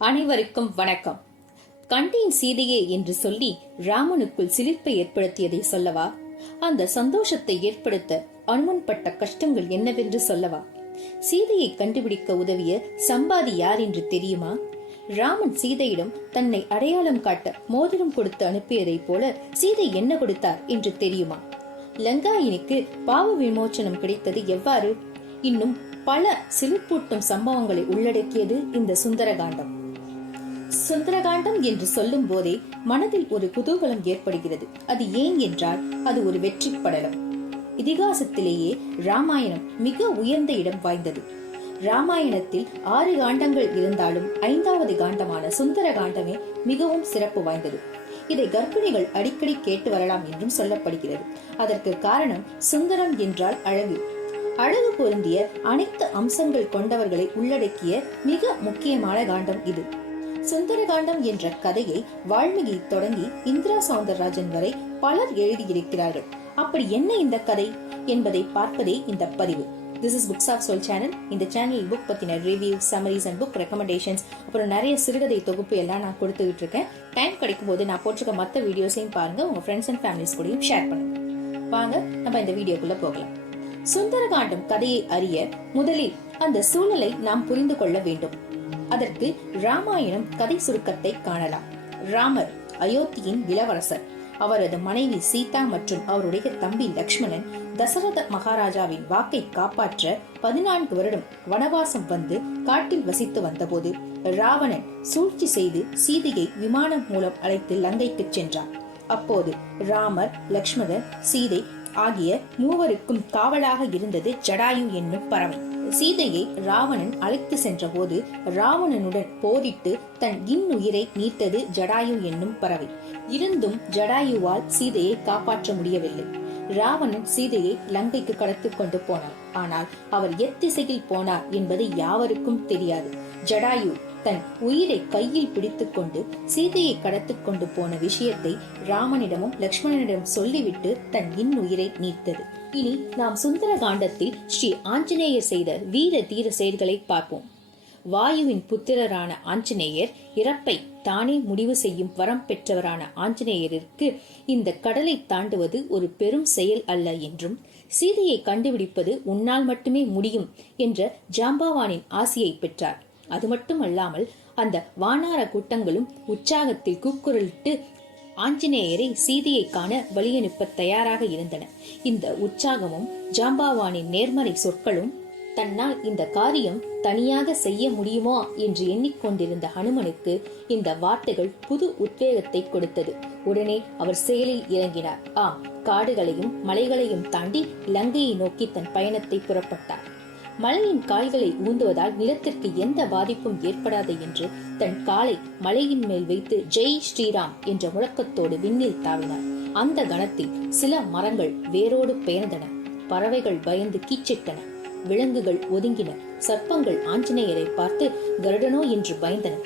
அனைவருக்கும் வணக்கம். கண்டேன் சீதையே என்று சொல்லி ராமனுக்குள் சிலிர்ப்பை ஏற்படுத்தியதை சொல்லவா? அந்த சந்தோஷத்தை ஏற்படுத்த அனுமன் பட்ட கஷ்டங்கள் என்னவென்று சொல்லவா? சீதையை கண்டுபிடிக்க உதவிய சம்பாதி யார் என்று தெரியுமா? ராமன் சீதையிடம் தன்னை அடையாளம் காட்ட மோதிரம் கொடுத்து அனுப்பியதை போல சீதை என்ன கொடுத்தார் என்று தெரியுமா? லங்காயினிக்கு பாவ விமோச்சனம் கிடைத்தது எவ்வாறு? இன்னும் பல சிலிர்ப்பூட்டும் சம்பவங்களை உள்ளடக்கியது இந்த சுந்தரகாண்டம். சுந்தரகாண்டம் என்று சொல்லும் போதே மனதில் ஒரு குதூகலம் ஏற்படுகிறது. அது ஏன் என்றால் அது ஒரு வெற்றி படலம். இதிகாசத்திலேயே ராமாயணம் மிக உயர்ந்த இடம் வாய்ந்தது. ராமாயணத்தில் 6 காண்டங்கள் இருந்தாலும் 5வது காண்டமான சுந்தர காண்டமே மிகவும் சிறப்பு வாய்ந்தது. இதை கர்ப்பிணிகள் அடிக்கடி கேட்டு வரலாம் என்றும் சொல்லப்படுகிறது. அதற்கு காரணம் சுந்தரம் என்றால் அழகு. அழகு பொருந்திய அனைத்து அம்சங்கள் கொண்டவர்களை உள்ளடக்கிய மிக முக்கியமான காண்டம் இது. சுந்தரகாண்டம் என்ற கதையை வால்மீகி தொடங்கி இந்திரா சௌந்தரராஜன் வரை பலர் எழுதியிருக்கிறார்கள். அப்படி என்ன இந்த கதை என்பதை பார்ப்பதே இந்த பதிவு. This is Books of Soul channel. இந்த சேனல் புக் பத்தின review, summaries and book recommendations, அப்புறம் நிறைய சிறுகதை தொகுப்பு எல்லாம் நான் கொடுத்துக்கிட்டு இருக்கேன். டைம் கிடைக்கும் போது நான் போட்டிருக்க மற்ற வீடியோஸையும் பாருங்க, உங்க ஃப்ரெண்ட்ஸ் அண்ட் ஃபேமிலிஸ் கூடயும் ஷேர் பண்ணுங்க. வாங்க நம்ம இந்த வீடியோக்குள்ள போகலாம். சுந்தரகாண்டம் கதையை அறிய முதலில் அந்த சூழலை நாம் புரிந்து கொள்ள வேண்டும். அதற்கு ராமாயணம் கதை சுருக்கத்தை காணலாம். ராமர் அயோத்தியின் இளவரசர். அவரது மனைவி சீதா மற்றும் அவருடைய தம்பி லக்ஷ்மணன் தசரத மகாராஜாவின் வாக்கை காப்பாற்ற 14 வருடம் வனவாசம் வந்து காட்டில் வசித்து வந்தபோது ராவணன் சூழ்ச்சி செய்து சீதையை விமானம் மூலம் அழைத்து லங்கைக்கு சென்றார். அப்போது ராமர், லக்ஷ்மணர், சீதை ஆகிய மூவருக்கும் காவலாக இருந்தது ஜடாயு என்னும் பறவை. சீதையை ராவணன் அழைத்து சென்ற போது ராவணனுடன் போரிட்டு தன் இன்னுயிரை நீத்தது ஜடாயு என்னும் பறவை. இருந்தும் ஜடாயுவால் சீதையை காப்பாற்ற முடியவில்லை. ராவணன் சீதையை லங்கைக்கு கடத்தி கொண்டு போனார். ஆனால் அவர் எத்திசையில் போனார் என்பது யாவருக்கும் தெரியாது. ஜடாயு தன் உயிரை கையில் பிடித்துக் கொண்டு சீதையை கடத்தி கொண்டு போன விஷயத்தை ராமனிடமும் லக்ஷ்மணனிடம் சொல்லிவிட்டு தன் இன்னுயிரை நீத்தது. இனி நாம் சுந்தர காண்டத்தில் ஸ்ரீ ஆஞ்சநேயர் செய்த வீர தீர செயல்களை பார்ப்போம். வாயுவின் புத்திரரான ஆஞ்சநேயர் இறப்பை தானே முடிவு செய்யும் வரம் பெற்றவரான ஆஞ்சநேயருக்கு இந்த கடலை தாண்டுவது ஒரு பெரும் செயல் அல்ல என்றும், சீதையை கண்டுபிடிப்பது உன்னால் மட்டுமே முடியும் என்ற ஜாம்பவானின் ஆசையை பெற்றார். அது மட்டும் அல்லாமல் அந்த வானார கூட்டங்களும் உற்சாகத்தில் கூக்குரலிட்டு ஆஞ்சநேயரை சீதையை காண வழியனுப்ப தயாராக இருந்தன. இந்த உற்சாகமும் ஜாம்பவானின் நேர்மறை சொற்களும் தன்னால் இந்த காரியம் தனியாக செய்ய முடியுமா என்று எண்ணிக்கொண்டிருந்த ஹனுமனுக்கு இந்த வார்த்தைகள் புது உத்வேகத்தை கொடுத்தது. உடனே அவர் செயலில் இறங்கினார். காடுகளையும் மலைகளையும் தாண்டி லங்கையை நோக்கி தன் பயணத்தை புறப்பட்டார். மலையின் கால்களை ஊந்துவதால் நிலத்திற்கு எந்த பாதிப்பும் ஏற்படாது என்று தன் காலை மலையின் மேல் வைத்து ஜெய் ஸ்ரீராம் என்ற முழக்கத்தோடு விண்ணில் தாவினார். அந்த கணத்தில் சில மரங்கள் வேரோடு பெயர்ந்தன. பறவைகள் பயந்து கீச்சிட்டன. விலங்குகள் ஒதுங்கின. சர்ப்பங்கள் ஆஞ்சநேயரை பார்த்து கருடனோ என்று பயந்தன.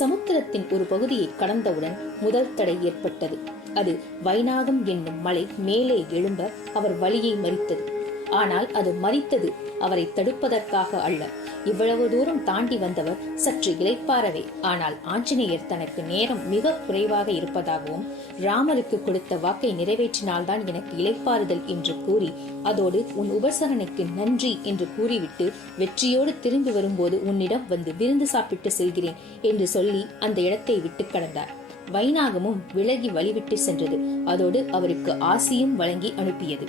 சமுத்திரத்தின் ஒரு பகுதியை கடந்தவுடன் முதல் தடை ஏற்பட்டது. அது வைநாகம் என்னும் மலை மேலே எழும்ப அவர் வழியை மறித்தது. ஆனால் அது மறித்தது அவரை தடுப்பதற்காக அல்ல. இவ்வளவு தூரம் தாண்டி வந்தவர் சற்று இளைப்பாறவே. ஆனால் ஆஞ்சநேயர் தனக்கு நேரம் மிக குறைவாக இருப்பதாகவும், ராமருக்கு கொடுத்த வாக்கை நிறைவேற்றினால்தான் எனக்கு இளைப்பாறுதல் என்று கூறி, அதோடு உன் உபசரணைக்கு நன்றி என்று கூறிவிட்டு வெற்றியோடு திரும்பி வரும்போது உன்னிடம் வந்து விருந்து சாப்பிட்டு செல்கிறேன் என்று சொல்லி அந்த இடத்தை விட்டு கடந்தார். வைநாகமும் விலகி வழிவிட்டு சென்றது. அதோடு அவருக்கு ஆசியும் வழங்கி அனுப்பியது.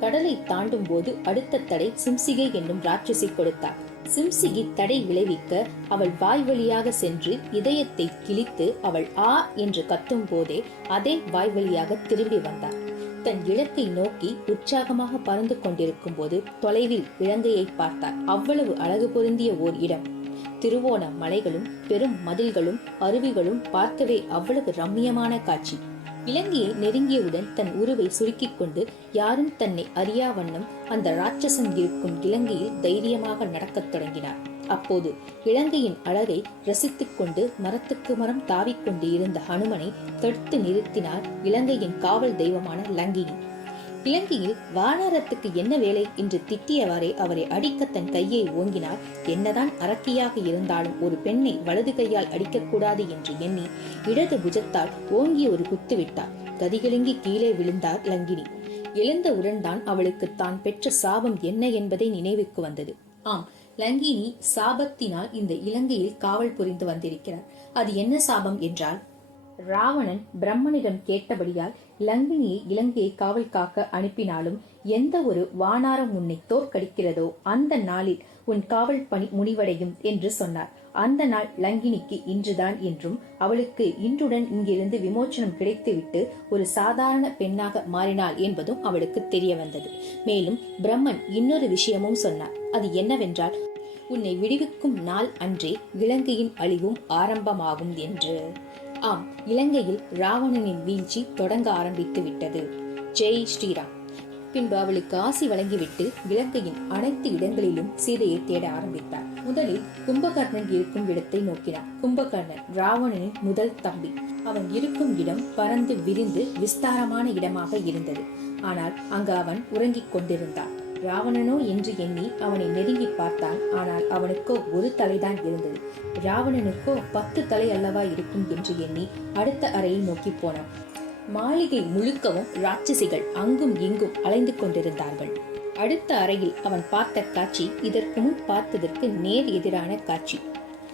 கடலை தாண்டும் போது அடுத்த தடை சிம்சிகை என்னும் ராட்சசி கொடுத்தார். சிம்சிகி தடை விளைவிக்க அவள் வாய் வழியாக சென்று இதயத்தை கிழித்து அவள் ஆ என்று கத்தும் போதே அதே வாய் வழியாக திரும்பி வந்தார். தன் இலக்கை நோக்கி உற்சாகமாக பறந்து கொண்டிருக்கும் போது தொலைவில் இலங்கையை பார்த்தார். அவ்வளவு அழகு பொருந்திய ஓர் இடம். திருவோண மலைகளும் பெரும் மதில்களும் அருவிகளும் பார்க்கவே அவ்வளவு ரம்மியமான காட்சி. இலங்கையை நெருங்கியவுடன் தன் உருவை சுருக்கிக் கொண்டு யாரும் தன்னை அறியா வண்ணம் அந்த ராட்சசன் இருக்கும் இலங்கையில் தைரியமாக நடக்கத் தொடங்கினார். அப்போது இலங்கையின் அழகை ரசித்துக் கொண்டு மரத்துக்கு மரம் தாவிக்கொண்டு இருந்த ஹனுமனை தடுத்து நிறுத்தினார் இலங்கையின் காவல் தெய்வமான லங்கினி. இலங்கையில் வானரத்துக்கு என்ன வேலை என்று திட்டியவாறே அவரை அடிக்க தன் கையை ஓங்கினார். என்னதான் அரக்கியாக இருந்தாலும் ஒரு பெண்ணை வலது கையால் அடிக்கக்கூடாது என்று எண்ணி இடது புஜத்தால் ஓங்கி ஒரு குத்து விட்டார். கதிகலங்கி கீழே விழுந்தார் லங்கினி. எழுந்தவுடன் தான் அவளுக்கு தான் பெற்ற சாபம் என்ன என்பதை நினைவுக்கு வந்தது. ஆம், லங்கினி சாபத்தினால் இந்த இலங்கையில் காவல் புரிந்து வந்திருக்கிறார். அது என்ன சாபம் என்றால், ராவணன் பிரம்மனிடம் கேட்டபடியால் லங்கினியை இலங்கையை காவல் காக்க அனுப்பினாலும் எந்த ஒரு வானாரம் உன்னை தோற்கடிக்கிறதோ அந்த நாளில் உன் காவல் பணி முடிவடையும் என்று சொன்னார். அந்த நாள் லங்கினிக்கு இன்றுதான் என்றும் அவளுக்கு இன்றுடன் இங்கிருந்து விமோச்சனம் கிடைத்துவிட்டு ஒரு சாதாரண பெண்ணாக மாறினாள் என்பதும் அவளுக்கு தெரிய வந்தது. மேலும் பிரம்மன் இன்னொரு விஷயமும் சொன்னார். அது என்னவென்றால், உன்னை விடுவிக்கும் நாள் அன்றே இலங்கையின் அழிவும் ஆரம்பமாகும் என்று. ஆம், இலங்கையில் ராவணனின் வீழ்ச்சி தொடங்க ஆரம்பித்து விட்டது. ஜெய் ஸ்ரீராம். பின்பு அவளுக்கு ஆசி வழங்கிவிட்டு இலங்கையின் அனைத்து இடங்களிலும் சீதையை தேட ஆரம்பித்தார். முதலில் கும்பகர்ணன் இருக்கும் இடத்தை நோக்கினார். கும்பகர்ணன் ராவணனின் முதல் தம்பி. அவன் இருக்கும் இடம் பறந்து விரிந்து விஸ்தாரமான இடமாக இருந்தது. ஆனால் அங்கு அவன் உறங்கிக் கொண்டிருந்தான். ராவணனோ என்று எண்ணி அவனை நெருங்கி பார்த்தான். ஆனால் அவனுக்கோ ஒரு தலைதான் இருந்தது. ராவணனுக்கோ 10 தலை அல்லவா இருக்கும் என்று எண்ணி அடுத்த அறையை நோக்கி போனான். மாளிகை முழுக்கவும் ராட்சசிகள் அங்கும் இங்கும் அலைந்து கொண்டிருந்தார்கள். அடுத்த அறையில் அவன் பார்த்த காட்சி இதற்கு முன் பார்த்ததற்கு நேர் எதிரான காட்சி.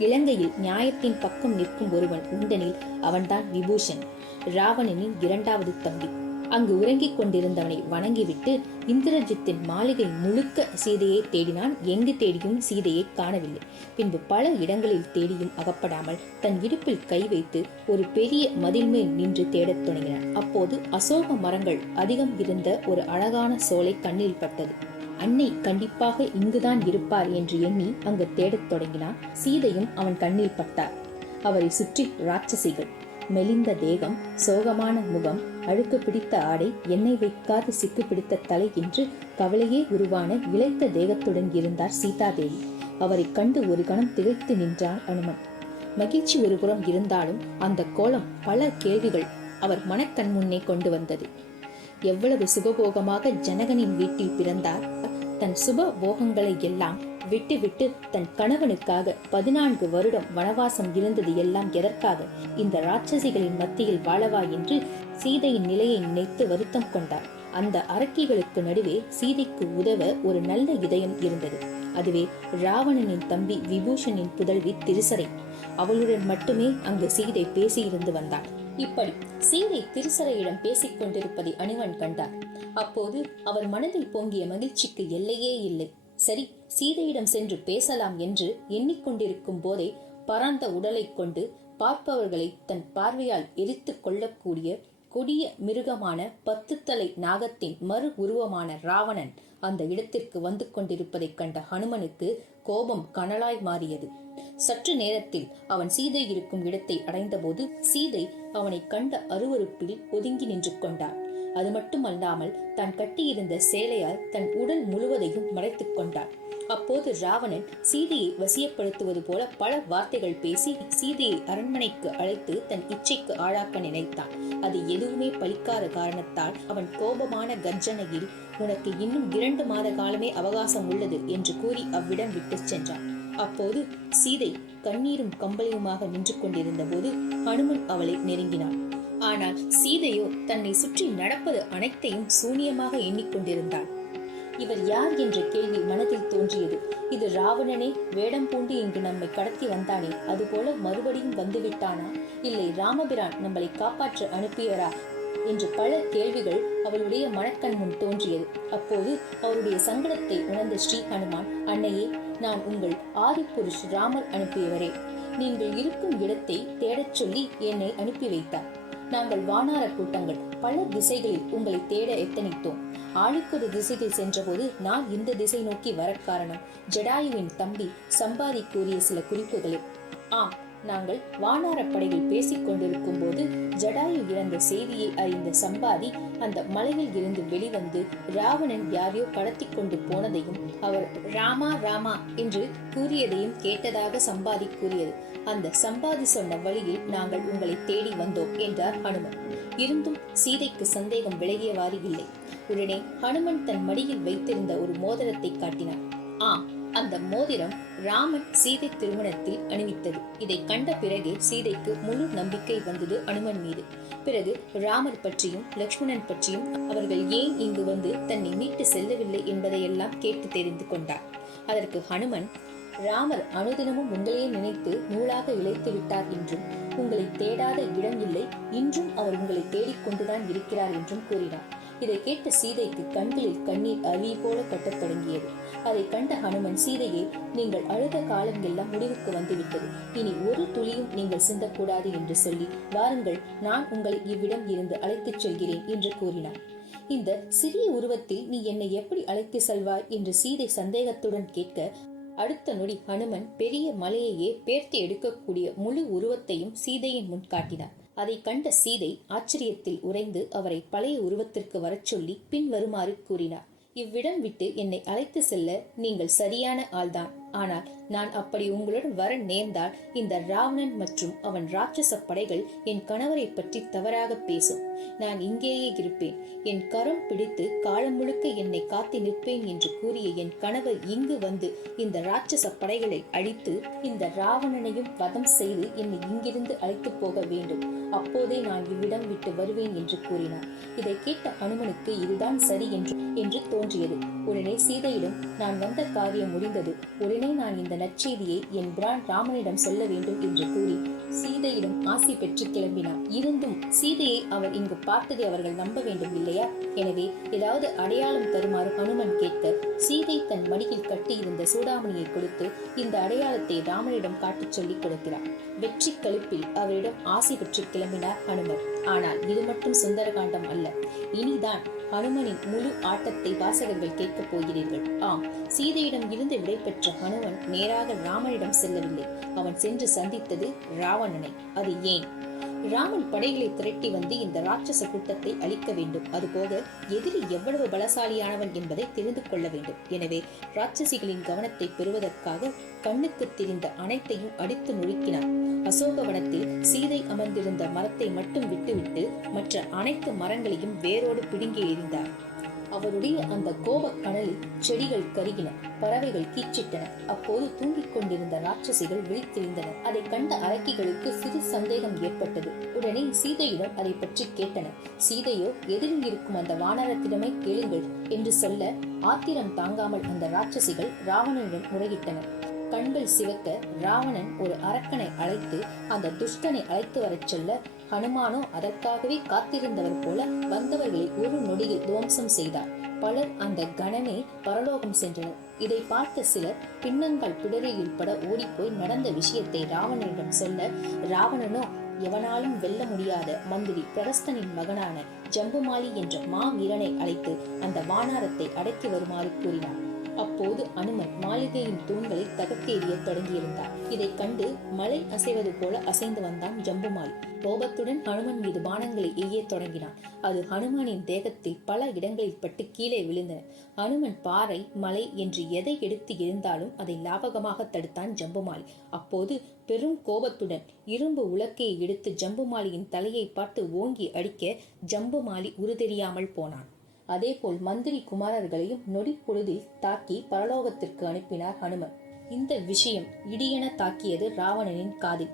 இலங்கையில் நியாயத்தின் பக்கம் நிற்கும் ஒருவன் உண்டெனில் அவன்தான் விபூஷன், ராவணனின் 2வது தம்பி. அங்கு உறங்கிக் கொண்டிருந்தவனை வணங்கிவிட்டு இந்திரஜித்தின் மாளிகை முழுக்க சீதையை தேடினான். எங்கு தேடியும் சீதையை காணவில்லை. பின்பு பல இடங்களில் தேடியும் அகப்படாமல் தன் இடுப்பில் கை வைத்து ஒரு பெரிய மதில் மேல் நின்று தேடத் தொடங்கினான். அப்போது அசோக மரங்கள் அதிகம் இருந்த ஒரு அழகான சோலை கண்ணில் பட்டது. அன்னை கண்டிப்பாக இங்குதான் இருப்பார் என்று எண்ணி அங்கு தேடத் தொடங்கினான். சீதையும் அவன் கண்ணில் பட்டார். அவரை சுற்றி ராட்சசிகள். மெலிந்த தேகம், சோகமான முகம், அழுக்கு பிடித்த ஆடை, எண்ணெய் வைக்காத சிக்கு பிடித்த தலை என்று கவலையே உருவான இளைத்த தேகத்துடன் இருந்தார் சீதாதேவி. அவரை கண்டு ஒரு கணம் திகைத்து நின்றார் அனுமன். மகிழ்ச்சி ஒருபுறம் இருந்தாலும் அந்த கோலம் பல கேள்விகள் அவர் மனக்கண் முன்னே கொண்டு வந்தது. எவ்வளவு சுகபோகமாக ஜனகனின் வீட்டில் பிறந்தார். தன் சுப போகங்களை எல்லாம் விட்டுவிட்டு தன் கணவனுக்காக 14 வருடம் வனவாசம் இருந்தது எல்லாம் எதற்காக? இந்த ராட்சசிகளின் மத்தியில் வாழவா என்று சீதையின் நிலையை நினைத்து வருத்தம் கொண்டார். அந்த அரக்கிகளுக்கு நடுவே சீதைக்கு உதவ ஒரு நல்ல இதயம் இருந்தது. அதுவே ராவணனின் தம்பி விபூஷனின் புதல்வி திருசரை. அவளுடன் மட்டுமே அங்கு சீதை பேசியிருந்து வந்தாள். இப்படி சீதை திருசரையிடம் பேசிக் கொண்டிருப்பதை அனுமன் கண்டார். அப்போது அவர் மனதில் பொங்கிய மகிழ்ச்சிக்கு எல்லையே இல்லை. சரி, சீதையிடம் சென்று பேசலாம் என்று எண்ணிக்கொண்டிருக்கும் போதே பரந்த உடலை கொண்டு பார்ப்பவர்களை தன் பார்வையால் எரித்து கொள்ளக்கூடிய கொடிய மிருகமான 10 தலை நாகத்தின் மறு உருவமான ராவணன் அந்த இடத்திற்கு வந்து கொண்டிருப்பதைக் கண்ட ஹனுமனுக்கு கோபம் கனலாய் மாறியது. சற்று நேரத்தில் அவன் சீதை இருக்கும் இடத்தை அடைந்தபோது சீதை அவனை கண்ட அருவருப்பில் ஒதுங்கி நின்று கொண்டார். அது மட்டுமல்லாமல் தான் கட்டியிருந்த சேலையால் தன் உடல் முழுவதையும் மறைத்துக் கொண்டார். அப்போது ராவணன் சீதையை வசியப்படுத்துவது போல பல வார்த்தைகள் பேசி சீதையை அரண்மனைக்கு அழைத்து தன் இச்சைக்கு ஆளாக்க நினைத்தான். அது எதுவுமே பலிக்காத காரணத்தால் அவன் கோபமான கர்ஜனையில், உனக்கு இன்னும் 2 மாத காலமே அவகாசம் உள்ளது என்று கூறி அவ்விடம் விட்டு சென்றான். அப்போது சீதை கண்ணீரும் கம்பளியுமாக நின்று கொண்டிருந்த போது ஹனுமன் அவளை நெருங்கினான். ஆனால் சீதையோ தன்னை சுற்றி நடப்பது அனைத்தையும் சூனியமாக எண்ணிக்கொண்டிருந்தாள். இவர் யார் என்ற கேள்வி மனதில் தோன்றியது. இது ராவணனே வேடம் பூண்டு இங்கு நம்மை கடத்தி வந்தானே, அதுபோல மறுபடியும் வந்துவிட்டானா? இல்லை ராமபிரான் நம்மளை காப்பாற்ற அனுப்பியரா என்று பல கேள்விகள் அவளுடைய மனக்கண் முன் தோன்றியது. அப்போது அவருடைய சங்கடத்தை உணர்ந்த ஸ்ரீ ஹனுமான், அன்னையே, நான் உங்கள் ஆதிபுருஷ் ராமர் அனுப்பியவரே. நீங்கள் இருக்கும் இடத்தை தேடச் சொல்லி என்னை அனுப்பி வைத்தார். நாங்கள் வானார கூட்டங்கள் பல திசைகளில் உங்களை தேட எத்தனித்தோம். ஆளுக்கொரு திசையில் சென்றபோது நான் இந்த திசை நோக்கி வர காரணம் ஜடாயுவின் தம்பி சம்பாதி கூறிய சில குறிப்புகளே. ஆம், நாங்கள் வானரப்படையில் பேசிக் கொண்டிருக்கும் போது ஜடாயு இறந்த செய்தியை அறிந்த சம்பாதி அந்த மலையில் இருந்து வெளிவந்து ராவணன் யாரையோ கடத்தி கொண்டு போனதையும் அவர் ராமா ராமா என்று கூறியதையும் கேட்டதாக சம்பாதி கூறியது. அந்த சம்பாதி சொன்ன வழியில் நாங்கள் உங்களை தேடி வந்தோம் என்றார் ஹனுமன். இருந்தும் சீதைக்கு சந்தேகம் விலகியவாறு இல்லை. உடனே ஹனுமன் தன் மடியில் வைத்திருந்த ஒரு மோதிரத்தை காட்டினார். ஆம், அந்த மோதிரம் ராமன் சீதை திருமணத்தில் அணிவித்தது. இதை கண்ட பிறகே சீதைக்கு முழு நம்பிக்கை வந்தது அனுமன் மீது. பிறகு ராமர் பற்றியும் லக்ஷ்மணன் பற்றியும் அவர்கள் ஏன் இங்கு வந்து தன்னை மீட்டு செல்லவில்லை என்பதையெல்லாம் கேட்டு தெரிந்து கொண்டார். அதற்கு ஹனுமன், ராமர் அனுதினமும் உங்களையே நினைத்து நூலாக இழைத்து விட்டார் என்றும், உங்களை தேடாத இடம் இல்லை, இன்றும் அவர் உங்களை தேடிக்கொண்டுதான் இருக்கிறார் என்றும் கூறினார். இதை கேட்ட சீதைக்கு கண்களில் கண்ணீர் அருவி போல கட்டத் தொடங்கியது. அதை கண்ட ஹனுமன், சீதையே, நீங்கள் அழுத காலம் எல்லாம் முடிவுக்கு வந்துவிட்டது. இனி ஒரு துளியும் நீங்கள் சிந்தக்கூடாது என்று சொல்லி, வாருங்கள், நான் உங்களை இவ்விடம் இருந்து அழைத்துச் செல்கிறேன் என்று கூறினார். இந்த சிறிய உருவத்தில் நீ என்னை எப்படி அழைத்து செல்வாய் என்று சீதை சந்தேகத்துடன் கேட்க, அடுத்த நொடி ஹனுமன் பெரிய மலையையே பேர்த்து எடுக்கக்கூடிய முழு உருவத்தையும் சீதையின் முன் காட்டினார். அதை கண்ட சீதை ஆச்சரியத்தில் உறைந்து அவரை பழைய உருவத்திற்கு வரச் சொல்லி பின் வருமாறு கூறினார். இவ்விடம் விட்டு என்னை அழைத்து செல்ல நீங்கள் சரியான ஆள்தான். ஆனால் நான் அப்படி உங்களுடன் வர நேர்ந்தால் இந்த ராவணன் மற்றும் அவன் ராட்சச படைகள் என் கணவரை பற்றி தவறாக பேசும். நான் இங்கேயே இருப்பேன், என் கரம் பிடித்து காலம் முழுக்க என்னை காத்து நிற்பேன் என்று கூறிய என் கணவர் இங்கு வந்து இந்த ராட்சச படைகளை அழித்து இந்த ராவணனையும் வதம் செய்து என்னை இங்கிருந்து அழைத்து போக வேண்டும். அப்போதே நான் இவ்விடம் விட்டு வருவேன் என்று கூறினார். இதை கேட்ட ஹனுமனுக்கு இதுதான் சரி என்று தோன்றியது. உடனே சீதையிடம், நான் வந்த காரியம் முடிந்தது, உடனே நான் இந்த நற்செய்தியை என் பிரான் ராமனிடம் சொல்ல வேண்டும் என்று கூறி சீதையிடம் ஆசி பெற்று கிளம்பினார். இருந்தும் சீதையை அவர் இங்கு பார்த்ததை அவர்கள் நம்ப வேண்டும் இல்லையா? எனவே ஏதாவது அடையாளம் தருமாறு ஹனுமன் கேட்க, சீதை தன் மடியில் கட்டி இருந்த சூடாமணியை கொடுத்து இந்த அடையாளத்தை ராமனிடம் காட்டிச் சொல்லிக் கொடுக்கிறார். வெற்றி கழுப்பில் அவரிடம் ஆசி பெற்று கிளம்பினார் ஹனுமர். ஆனால் இது மட்டும் சுந்தரகாண்டம் அல்ல. இனிதான் ஹனுமனின் முழு ஆட்டத்தை வாசகர்கள் கேட்கப் போகிறீர்கள். ஆம், சீதையிடம் இருந்து விடை பெற்ற ஹனுமன் நேராக ராமனிடம் செல்லவில்லை. அவன் சென்று சந்தித்தது ராவணனை. அது ஏன்? ராமன் படைகளை திரட்டி வந்து இந்த ராட்சச கூட்டத்தை அழிக்க வேண்டும். அதுபோக எதிரி எவ்வளவு பலசாலியானவன் என்பதை தெரிந்து கொள்ள வேண்டும். எனவே ராட்சசிகளின் கவனத்தை பெறுவதற்காக கண்ணுக்கு தெரிந்த அனைத்தையும் அடித்து நொறுக்கினார். அசோகவனத்தில் சீதை அமர்ந்திருந்த மரத்தை மட்டும் விட்டுவிட்டு மற்ற அனைத்து மரங்களையும் வேரோடு பிடுங்கி எறிந்தார். அவருடைய அந்த கோப கனலில் செடிகள் கருகின, பறவைகள் கீச்சிட்டன. அப்போது தூங்கிக் கொண்டிருந்த ராட்சசிகள் விழித்தெழுந்தன. அதை கண்ட அரக்கிகளுக்கு சிறு சந்தேகம் ஏற்பட்டது. உடனே சீதையிடம் அதை பற்றி கேட்டனர். சீதையோ, எதிரில் இருக்கும் அந்த வானரத்திடமே கேளுங்கள் என்று சொல்ல, ஆத்திரம் தாங்காமல் அந்த ராட்சசிகள் ராவணனிடம் முறையிட்டனர். கண்கள் சிவக்க ராவணன் ஒரு அரக்கனை அழைத்து அந்த துஷ்டனை அழைத்து வரச் சொல்ல, ஹனுமானோ அதற்காகவே காத்திருந்தவர் போல வந்தவர்களை ஒரு நொடியில் துவம்சம் செய்தார். பலர் அந்த கணமே பரலோகம் சென்றனர். இதை பார்த்த சிலர் பின்னங்கால் பிடரியில் பட ஓடிப்போய் நடந்த விஷயத்தை ராவணனிடம் சொல்ல, ராவணனோ எவனாலும் வெல்ல முடியாத மந்திரி பிரகஸ்தனின் மகனான ஜம்புமாலி என்ற மாவீரனை அழைத்து அந்த வானரத்தை அடக்கி வருமாறு கூறினார். அப்போது அனுமன் மாளிகையின் தூண்களை தகர்த்தெறிய தொடங்கியிருந்தார். இதை கண்டு மலை அசைவது போல அசைந்து வந்தான் ஜம்புமாலி. கோபத்துடன் ஹனுமன் மீது பானங்களை எய்ய தொடங்கினான். அது ஹனுமானின் தேகத்தில் பல இடங்களில் பட்டு கீழே விழுந்தன. ஹனுமன் பாறை, மலை என்று எதை எடுத்து எரிந்தாலும் அதை லாபகமாக தடுத்தான் ஜம்புமாலி. அப்போது பெரும் கோபத்துடன் இரும்பு உலக்கையை எடுத்து ஜம்புமாலியின் தலையை பார்த்து ஓங்கி அடிக்க ஜம்புமாலி உருதெரியாமல் போனான். அதேபோல் மந்திரி குமாரர்களையும் நொடி பொழுதில் தாக்கி பரலோகத்திற்கு அனுப்பினார் ஹனுமன். இந்த விஷயம் இடியென தாக்கியது ராவணனின் காதில்.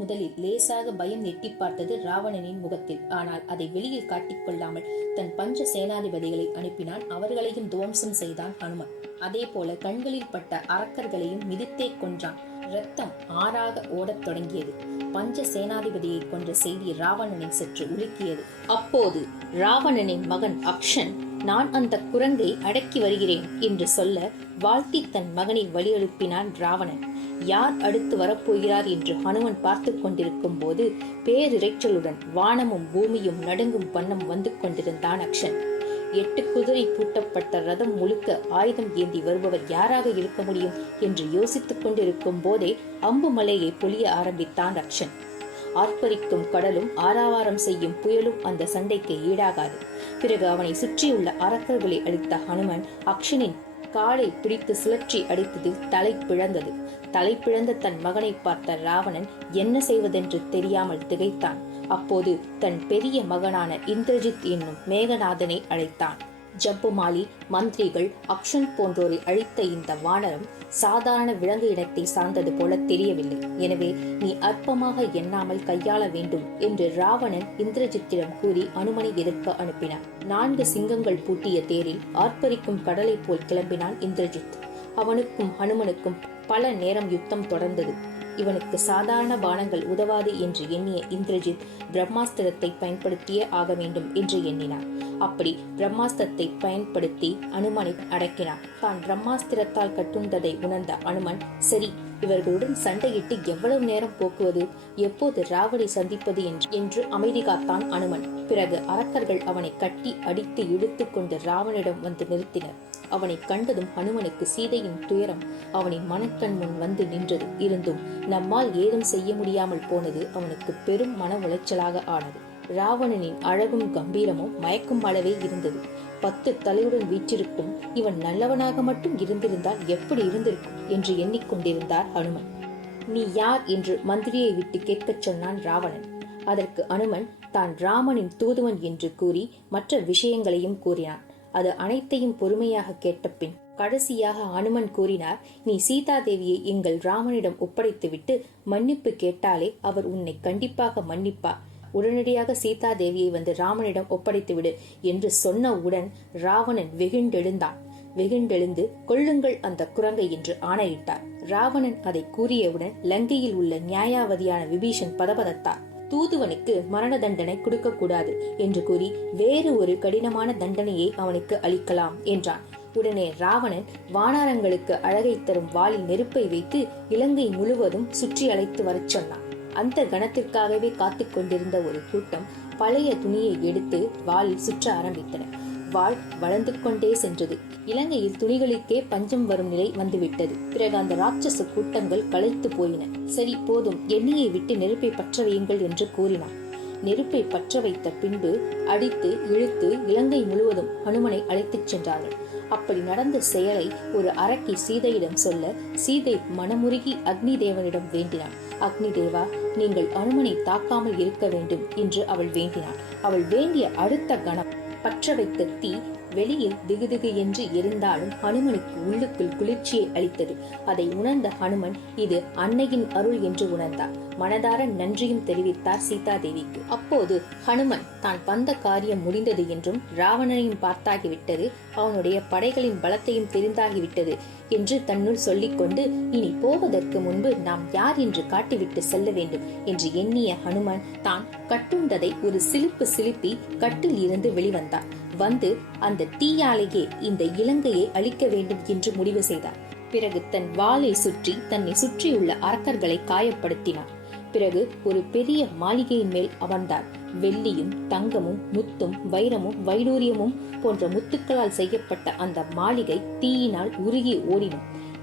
முதலில் லேசாக பயம் எட்டி பார்த்தது ராவணனின் முகத்தில். ஆனால் அதை வெளியில் காட்டிக்கொள்ளாமல் தன் பஞ்ச சேனாதிபதிகளை அனுப்பினான். அவர்களையும் துவம்சம் செய்தான் ஹனுமன். அதே போல கண்களில் பட்ட அரக்கர்களையும் மிதித்தே கொன்றான். இரத்தம் ஆறாக ஓடத் தொடங்கியது. பஞ்ச சேனாதிபதியை கொன்ற செய்தி ராவணனை சற்று உலுக்கியது. அப்போது ராவணனின் மகன் அக்ஷன், நான் அந்த குரங்கை அடக்கி வருகிறேன் என்று சொல்ல வாழ்த்தி தன் மகனை வழியெழுப்பினான் ராவணன். யார் அடுத்து வரப்போகிறார் என்று ஹனுமன் பார்த்து கொண்டிருக்கும் போது பேரிரைச்சலுடன் வானமும் பூமியும் நடுங்கும் வண்ணம் வந்து கொண்டிருந்தான் அக்ஷன். 8 குதிரை பூட்டப்பட்ட ரதம் முழுக்க ஆயுதம் ஏந்தி வருபவர் யாராக இருக்க முடியும் என்று யோசித்துக் கொண்டிருக்கும் போதே அம்பு மலையை பொழிய ஆரம்பித்தான் ரக்ஷன். ஆர்ப்பரிக்கும் கடலும் ஆரவாரம் செய்யும் புயலும் அந்த சண்டைக்கு ஈடாகாது. பிறகு அவனை சுற்றியுள்ள அரக்கர்களை அழித்த ஹனுமன் அக்ஷனின் காலை பிடித்து சுழற்றி அடித்ததில் தலை பிழந்தது. தலை பிழந்த தன் மகனை பார்த்த ராவணன் என்ன செய்வதென்று தெரியாமல் திகைத்தான். அப்போது தன் பெரிய மகனான இந்திரஜித் என்னும் மேகநாதனை அழைத்தான். ஜம்புமாலி, மந்திரிகள், அக்ஷன் போன்றோரை அழித்த இந்த வானரம் சாதாரண விலங்கு இனத்தை சார்ந்தது போல தெரியவில்லை. எனவே நீ அற்பமாக எண்ணாமல் கையாள வேண்டும் என்று ராவணன் இந்திரஜித்திடம் கூறி அனுமனை எதிர்க்க அனுப்பினான். 4 சிங்கங்கள் பூட்டிய தேரில் ஆர்ப்பரிக்கும் கடலை போல் கிளம்பினான் இந்திரஜித். அவனுக்கும் ஹனுமனுக்கும் பல நேரம் யுத்தம் தொடர்ந்தது. இவனுக்கு சாதாரண பானங்கள் உதவாது என்று எண்ணிய இந்திரஜித் பிரம்மாஸ்திரத்தை பயன்படுத்தியே ஆக வேண்டும் என்று எண்ணினார். அப்படி பிரம்மாஸ்திரத்தை பயன்படுத்தி அனுமனை அடக்கினார். தான் பிரம்மாஸ்திரத்தால் கட்டுண்டதை உணர்ந்த அனுமன், சரி, இவர்களுடன் சண்டையிட்டு எவ்வளவு நேரம் போக்குவது, எப்போது ராவனை சந்திப்பது என்று அமைதி காத்தான் அனுமன். பிறகு அரக்கர்கள் அவனை கட்டி அடித்து இழுத்து கொண்டு ராவனிடம் வந்து நிறுத்தினர். அவனை கண்டதும் ஹனுமனுக்கு சீதையின் துயரம் அவனின் மனக்கண் முன் வந்து நின்றது. இருந்தும் நம்மால் ஏதும் செய்ய முடியாமல் போனது அவனுக்கு பெரும் மன உளைச்சலாக ஆனது. ராவணனின் அழகும் கம்பீரமும் மயக்கும் அளவே இருந்தது. 10 தலையுடன் வீற்றிருக்கும் இவன் நல்லவனாக மட்டும் இருந்திருந்தால் எப்படி இருந்திருக்கும் என்று எண்ணிக்கொண்டிருந்தார் ஹனுமன். நீ யார் என்று மந்திரியை விட்டு கேட்கச் சொன்னான் ராவணன். அதற்கு அனுமன் தான் ராமனின் தூதுவன் என்று கூறி மற்ற விஷயங்களையும் கூறினான். அது அனைத்தையும் பொறுமையாக கேட்ட பின் கடைசியாக அனுமன் கூறினார், நீ சீதாதேவியை எங்கள் ராமனிடம் ஒப்படைத்துவிட்டு மன்னிப்பு கேட்டாலே அவர் உன்னை கண்டிப்பாக மன்னிப்பார். உடனடியாக சீதாதேவியை வந்து ராமனிடம் ஒப்படைத்துவிடு என்று சொன்னவுடன் ராவணன் வெகுண்டெழுந்தான். வெகுண்டெழுந்து கொள்ளுங்கள் அந்த குரங்கை என்று ஆணையிட்டார். ராவணன் அதை கூறியவுடன் லங்கையில் உள்ள நியாயாவதியான விபீஷன் பதபதத்தார். தூதுவனுக்கு மரண தண்டனை கொடுக்க கூடாது என்று கூறி வேறு ஒரு கடினமான தண்டனையை அவனுக்கு அளிக்கலாம் என்றான். உடனே ராவணன் வானரங்களுக்கு அழகை தரும் வாளில் நெருப்பை வைத்து இலங்கை முழுவதும் சுற்றி அழைத்து வரச் சொன்னான். அந்த கணத்திற்காகவே காத்து கொண்டிருந்த ஒரு கூட்டம் பழைய துணியை எடுத்து வாளில் சுற்ற ஆரம்பித்தனர். வாள் வளர்ந்து கொண்டே சென்றது. இலங்கையில் துணிகளுக்கே பஞ்சம் வரும் நிலை வந்துவிட்டது. பிறகு அந்த ராட்சச கூட்டங்கள் களைத்து போயின. சரி, போதும், எண்ணெயை விட்டு நெருப்பை பற்ற வையுங்கள் என்று கூறினான். நெருப்பை பற்ற வைத்த பின்பு அடித்து இழுத்து இலங்கை முழுவதும் ஹனுமனை அழைத்துச் சென்றார்கள். அப்படி நடந்த செயலை ஒரு அரக்கி சீதையிடம் சொல்ல சீதை மனமுருகி அக்னி தேவனிடம் வேண்டினாள். அக்னி தேவா, நீங்கள் அனுமனை தாக்காமல் இருக்க வேண்டும் என்று அவள் வேண்டினாள். அவள் வேண்டிய அடுத்த கணம் பற்ற வைத்த தீ வெளியில் திகுதிகு என்று எரிந்தாலும் ஹனுமனுக்கு உள்ளுக்குள் குளிர்ச்சியை அளித்தது. அதை உணர்ந்த ஹனுமன் இது அன்னையின் அருள் என்று உணர்ந்தார். மனதார நன்றியும் தெரிவித்தார் சீதாதேவிக்கு. அப்போது ஹனுமன் தான் வந்த காரியம் முடிந்தது என்றும் ராவணனையும் பார்த்தாகிவிட்டது, அவனுடைய படைகளின் பலத்தையும் தெரிந்தாகிவிட்டது என்று தன்னுள் சொல்லிக்கொண்டு இனி போவதற்கு முன்பு நாம் யார் என்று காட்டிவிட்டு செல்ல வேண்டும் என்று எண்ணிய ஹனுமன் தான் கட்டுண்டதை ஒரு சிலிப்பு சிலிப்பி கட்டில் இருந்து வெளிவந்தார். வந்து அந்த தீயாலேயே இந்த இலங்கையை அழிக்க வேண்டும் என்று முடிவு செய்தார். பிறகு தன் வாளை சுற்றி தன்னை சுற்றியுள்ள அரக்கர்களை காயப்படுத்தினார். பிறகு ஒரு பெரிய மாளிகையின் மேல் அமர்ந்தார். வெள்ளியும் தங்கமும் முத்தும் வைரமும் வைடூரியமும் போன்ற முத்துக்களால் செய்யப்பட்ட அந்த மாளிகை தீயினால் உருகி ஓடின.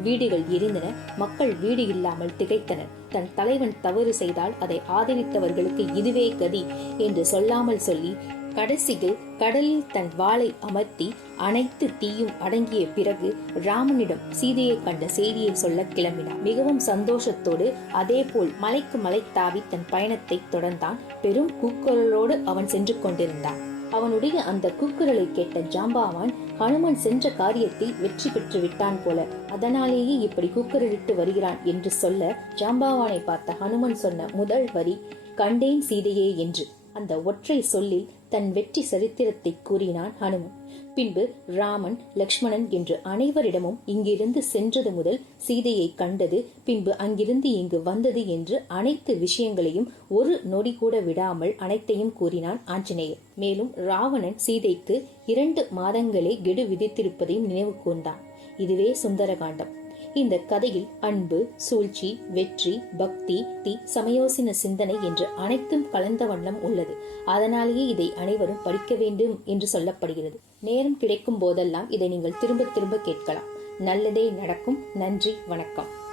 வீடுகள் எரிந்தன. மக்கள் வீடு இல்லாமல் திகைத்தனர். தன் தலைவன் தவறு செய்தால் அதை ஆதரித்தவர்களுக்கு இதுவே கதி என்று சொல்லாமல் சொல்லி கடைசியில் கடலில் தன் வாளை அமர்த்தி அனைத்து தீயும் அடங்கிய பிறகு ராமனிடம் சீதையை கண்ட செய்தியை சொல்ல கிளம்பினான். மிகவும் சந்தோஷத்தோடு அதே போல் மலைக்கு மலை தாவி தன் பயணத்தை தொடர்ந்தான். பெரும் கூக்குரலோடு அவன் சென்று கொண்டிருந்தான். அவனுடைய அந்த கூக்குரலை கேட்ட ஜாம்பவான் ஹனுமன் சென்ற காரியத்தில் வெற்றி பெற்று விட்டான் போல, அதனாலேயே இப்படி கூக்குரலிட்டு வருகிறான் என்று சொல்ல ஜாம்பவானை பார்த்த ஹனுமன் சொன்ன முதல் வரி கண்டேன் சீதையே என்று. அந்த ஒற்றை சொல்லில் தன் வெற்றி சரித்திரத்தை கூறினான் ஹனுமன். பின்பு ராமன், லக்ஷ்மணன் என்று அனைவரிடமும் இங்கிருந்து சென்றது முதல் சீதையை கண்டது, பின்பு அங்கிருந்து இங்கு வந்தது என்று அனைத்து விஷயங்களையும் ஒரு நொடி கூட விடாமல் அனைத்தையும் கூறினான் ஆஞ்சநேயர். மேலும் ராவணன் சீதைக்கு 2 மாதங்களே கெடு விதித்திருப்பதையும் நினைவு கூர்ந்தான். இதுவே சுந்தரகாண்டம். இந்த கதையில் அன்பு, சூழ்ச்சி, வெற்றி, பக்தி, சமயோசின சிந்தனை என்று அனைத்தும் கலந்த வண்ணம் உள்ளது. அதனாலேயே இதை அனைவரும் படிக்க வேண்டும் என்று சொல்லப்படுகிறது. நேரம் கிடைக்கும் போதெல்லாம் இதை நீங்கள் திரும்ப திரும்ப கேட்கலாம். நல்லதே நடக்கும். நன்றி, வணக்கம்.